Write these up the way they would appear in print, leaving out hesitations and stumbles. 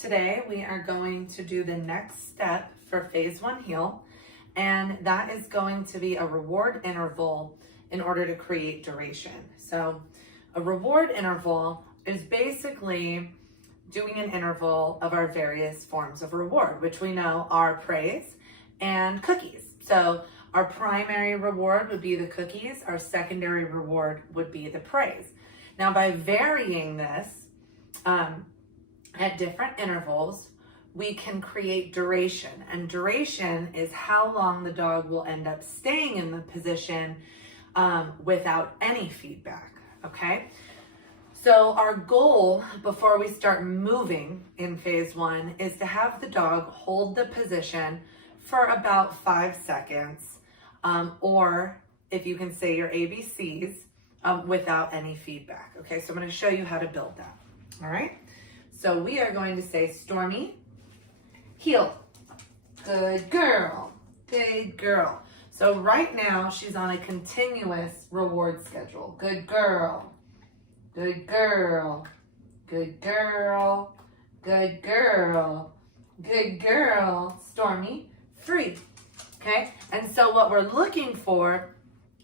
Today we are going to do the next step for phase 1 heel, and that is going to be a reward interval in order to create duration. So a reward interval is basically doing an interval of our various forms of reward, which we know are praise and cookies. So our primary reward would be the cookies, our secondary reward would be the praise. Now by varying this at different intervals, we can create duration, and duration is how long the dog will end up staying in the position without any feedback, okay? So our goal before we start moving in phase 1 is to have the dog hold the position for about 5 seconds, or if you can say your ABCs without any feedback, okay? So I'm gonna show you how to build that, all right? So we are going to say Stormy, heel, good girl, good girl. So right now she's on a continuous reward schedule. Good girl, good girl, good girl, good girl, good girl, Stormy, free, okay? And so what we're looking for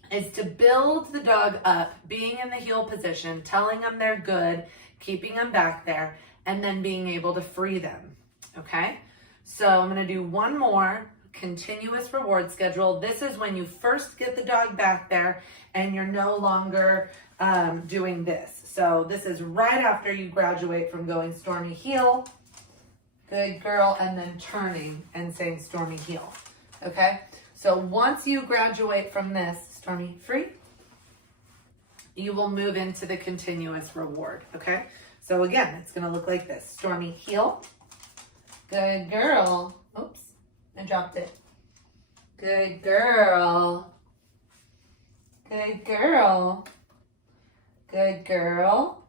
is to build the dog up, being in the heel position, telling them they're good, keeping them back there, and then being able to free them, okay? So I'm gonna do one more continuous reward schedule. This is when you first get the dog back there and you're no longer doing this. So this is right after you graduate from going Stormy heel, good girl, and then turning and saying Stormy heel, okay? So once you graduate from this, Stormy free, you will move into the continuous reward, okay? So again, it's gonna look like this. Stormy heel, good girl. Oops, I dropped it. Good girl, good girl, good girl,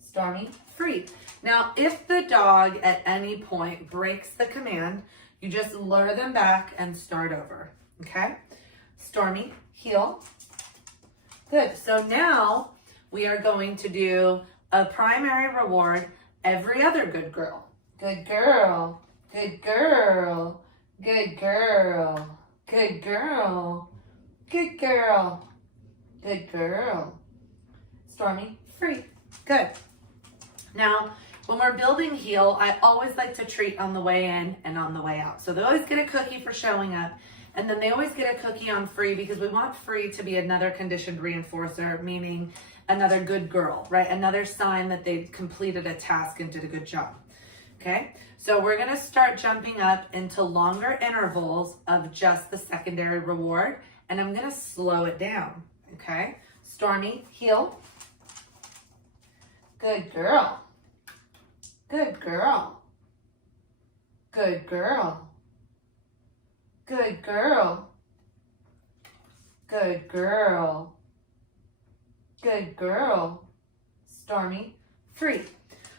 Stormy free. Now, if the dog at any point breaks the command, you just lure them back and start over, okay? Stormy heel, good. So now we are going to do a primary reward every other good girl. Good girl, good girl, good girl, good girl, good girl, good girl. Stormy, free, good. Now, when we're building heel, I always like to treat on the way in and on the way out. So they always get a cookie for showing up, and then they always get a cookie on free because we want free to be another conditioned reinforcer, meaning another good girl, right? Another sign that they completed a task and did a good job, okay? So we're gonna start jumping up into longer intervals of just the secondary reward, and I'm gonna slow it down, okay? Stormy, heel. Good girl. Good girl. Good girl. Good girl. Good girl. Good girl. Stormy, free.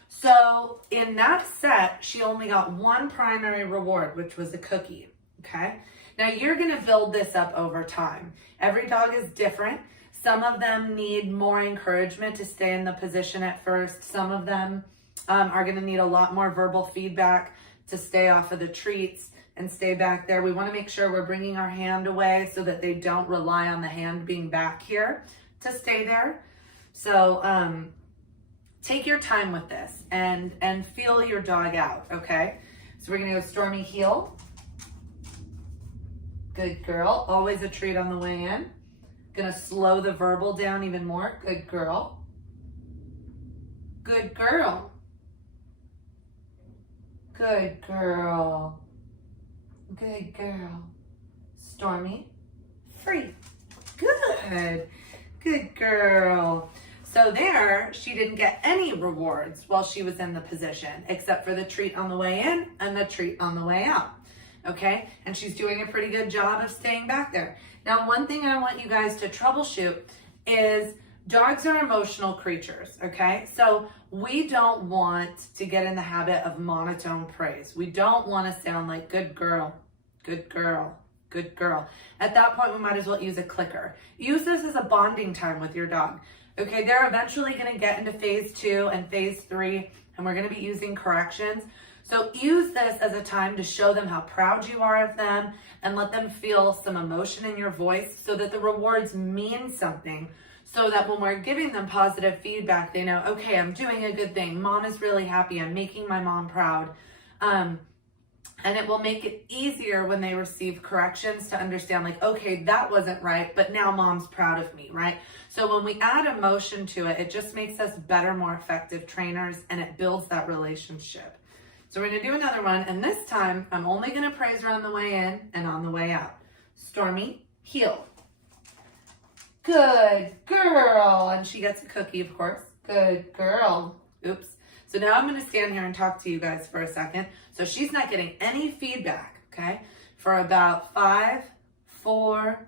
So in that set, she only got one primary reward, which was a cookie, okay? Now you're gonna build this up over time. Every dog is different. Some of them need more encouragement to stay in the position at first. Some of them are gonna need a lot more verbal feedback to stay off of the treats and stay back there. We wanna make sure we're bringing our hand away so that they don't rely on the hand being back here to stay there. So take your time with this and feel your dog out, okay? So we're gonna go Stormy heel. Good girl, always a treat on the way in. Gonna slow the verbal down even more. Good girl. Good girl. Good girl. Good girl. Stormy, free. Good. Good girl. So there, she didn't get any rewards while she was in the position, except for the treat on the way in and the treat on the way out, okay? And she's doing a pretty good job of staying back there. Now, one thing I want you guys to troubleshoot is dogs are emotional creatures, okay? So we don't want to get in the habit of monotone praise. We don't want to sound like good girl, good girl, good girl. At that point, we might as well use a clicker. Use this as a bonding time with your dog. Okay, they're eventually gonna get into phase 2 and phase 3, and we're gonna be using corrections. So use this as a time to show them how proud you are of them and let them feel some emotion in your voice so that the rewards mean something, so that when we're giving them positive feedback, they know, okay, I'm doing a good thing. Mom is really happy. I'm making my mom proud. And it will make it easier when they receive corrections to understand, like, okay, that wasn't right, but now mom's proud of me, right? So when we add emotion to it, it just makes us better, more effective trainers, and it builds that relationship. So we're gonna do another one, and this time I'm only gonna praise her on the way in and on the way out. Stormy, heel. Good girl. And she gets a cookie, of course. Good girl. Oops. So now I'm going to stand here and talk to you guys for a second. So she's not getting any feedback, okay? For about 5, 4,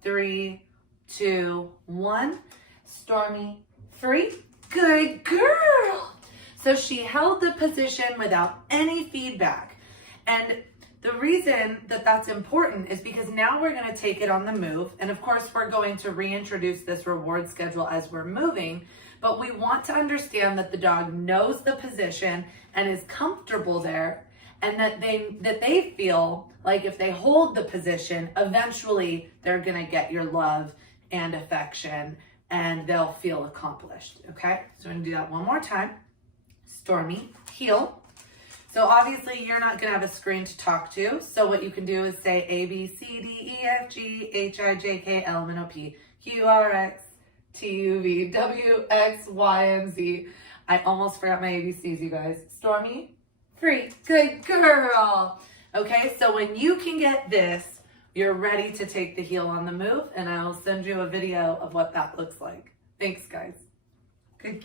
3, 2, 1. Stormy, free. Good girl. So she held the position without any feedback. And the reason that that's important is because now we're going to take it on the move. And of course, we're going to reintroduce this reward schedule as we're moving. But we want to understand that the dog knows the position and is comfortable there, and that they feel like if they hold the position, eventually they're going to get your love and affection and they'll feel accomplished. Okay, so we're going to do that one more time. Stormy, heel. So obviously you're not going to have a screen to talk to. So what you can do is say A, B, C, D, E, F, G, H, I, J, K, L, M, N, O, P, Q, R, X, T, U, V, W, X, Y, and Z. I almost forgot my ABCs, you guys. Stormy, free. Good girl. Okay, so when you can get this, you're ready to take the heel on the move, and I'll send you a video of what that looks like. Thanks, guys. Good.